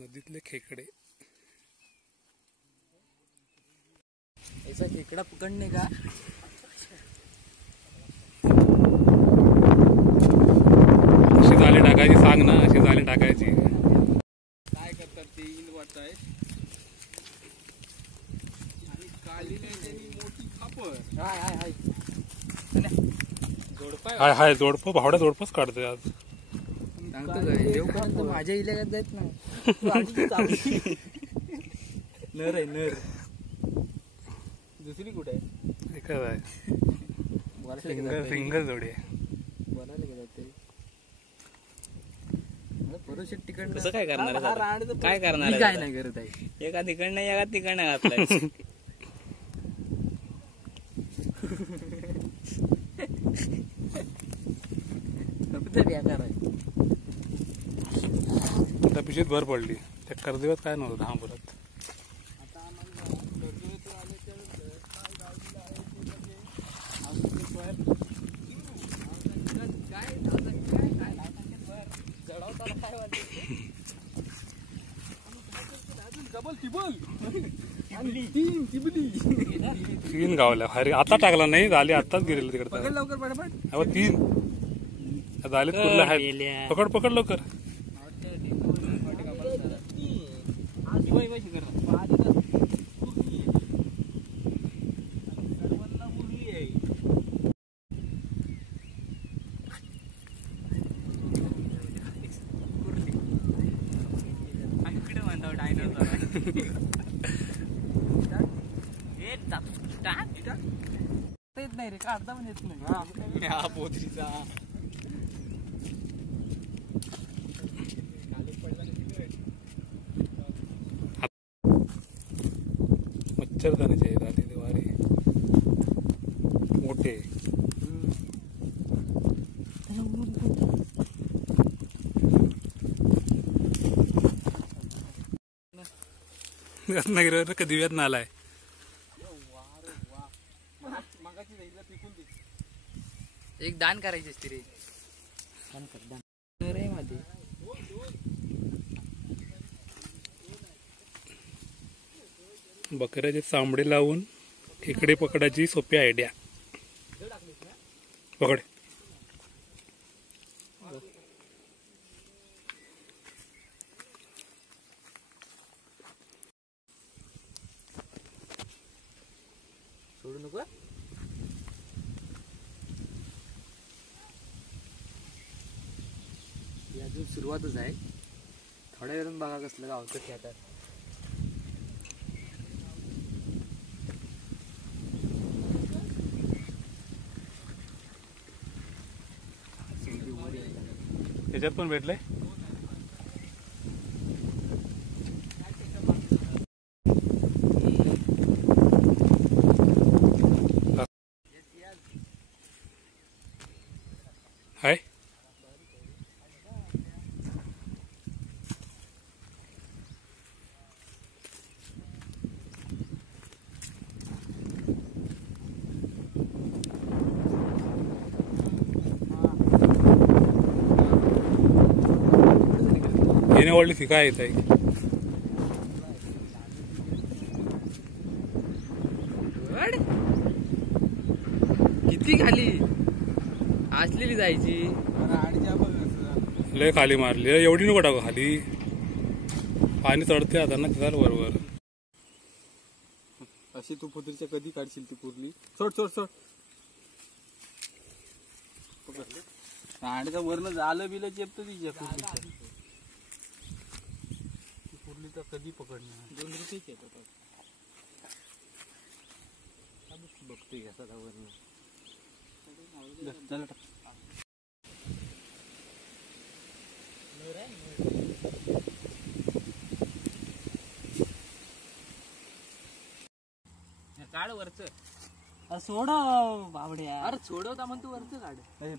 नदीतले खेकडे. ऐसा खेकडा पकडणे का? अशी जाळी टाकायची, सांग ना, अशी जाळी टाकायची. काय करतात ते येईल वाटतंय. आणि काली मोठी खापर. हाय हाय हाय जोडपा हाय हाय जोडप, भावड्या जोडपच काढतोय आज. सांगतो काय देवपर्यंत माझ्या इलाक्यात जात नाही. नर आहे नर. दुसरी कुठे आहे? एकच आहे. सिंगल जोडी आहे. बोलायला गेला तरी पुरुष तिकडनं कसं काय करणार आहे? काय करणार काय नाही करत आहे. एका तिकडनं एका तिकडनं घातलाय. त्या पिशीत भर पडली. त्या कर्दिवत काय नव्हतं हा परत. तीन गावल्या अरे आता टाकला नाही, झाली आताच गेलेलं तिकडे. लवकर पटापट. तीन झाले कुठले आहेत. पकड पकड लवकर. येत नाही रे, काढता पण येत नाही. हा पोथरीचा मच्छरदाणीचे झाले ते वारे मोठे. रत्नागिरीवर कधी दिव्यात नालाय. एक दान करायची असते रे. रे मध्ये बकऱ्याचे चामडे लावून खेकडे पकडायची सोपी आयडिया. पकड. सोडू नको. अजून सुरुवातच आहे. थोड्या वेळानं बघा कसलं गावचं खेळतात. त्याच्यात पण भेटलंय. हाय येणे वळली ती काय येत आहे. किती खाली असलेली जायची. लय खाली मारली. एवढी नको टाकू खाली, पाणी चढते आता ना तिथं बरोबर. अशी तू पुत्रीच्या कधी काढशील ती पुरली. सोड सोड सोड. रांडच्या वरनं झालं बिलं चेपतं तिच्या पुरली तर कधी पकडणार. 2 रुपये येतात बघतोय घ्या सदा वरनं. चला काढ वरच. सोडव बावड्या. अरे सोडवता म्हणतो वरच काढ.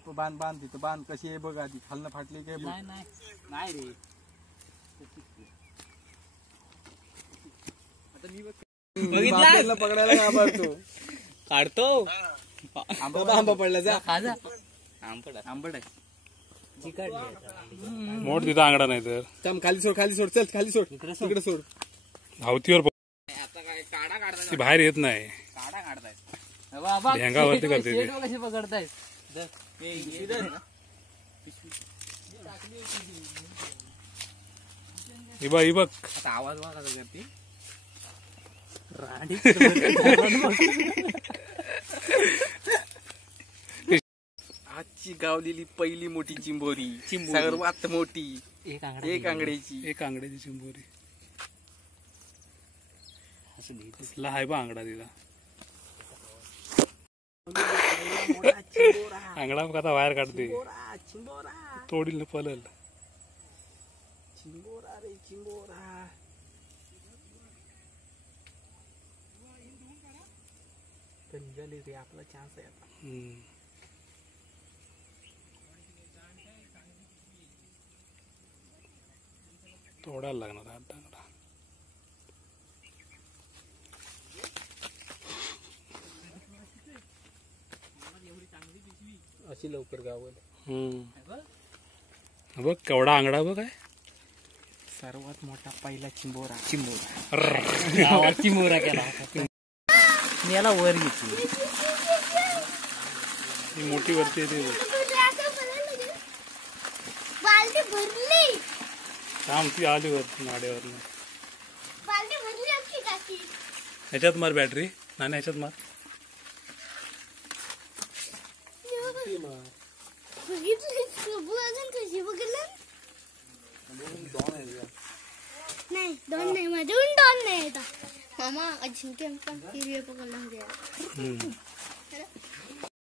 बांध बांध तिथं बांध. कशी आहे बघ आधी. खालनं फाटली काय बघ. नाही रे. आता मी बघितलं पकडायला घाबरतो. काढतो. आंबा पडला जा. खाजा. आंबट आंबट आहे. मोठ तिथं आंगडा नाही तर चल खाली सोड चल खाली सोड तिकडे सोड धावतीवर आता काय काढा काढताय ती बाहेर येत नाही काढा काढताय बाबा भेंगावरती करते ती. कशी पकडताय ही बघ ही बघ आता आवाज बघा कसं करते आजची गावलेली पहिली मोठी चिंबोरी सर्वात मोठी एक आंगड्याची एक आंगड्याची चिंबोरी कसला आहे बा आंगडा तिला आंगडा मग आता बाहेर काढते तोडील पलल चिंबोरा रे चिंबोरा पंजाली रे आपला चान्स आहे आता तोडायला लागणार हा आंगडा अशी लवकर गावल बघ केवढा आंगडा बघ काय सर्वात मोठा पहिला चिंबोरा चिंबोरा केला मी याला वर घेतली ही मोठी वरती येते बघ बाल्टी भरली थांब ती आली वरती नाड्यावरनं बाल्टी भरली अख्खी टाकी ह्याच्यात मार बॅटरी नाही ह्याच्यात मार बघितली सबू अजून कशी बघितलं नाही दोन नाही माझ्याहून दोन नाही येतात मामा अजिंक्य पण हिरवे पकडला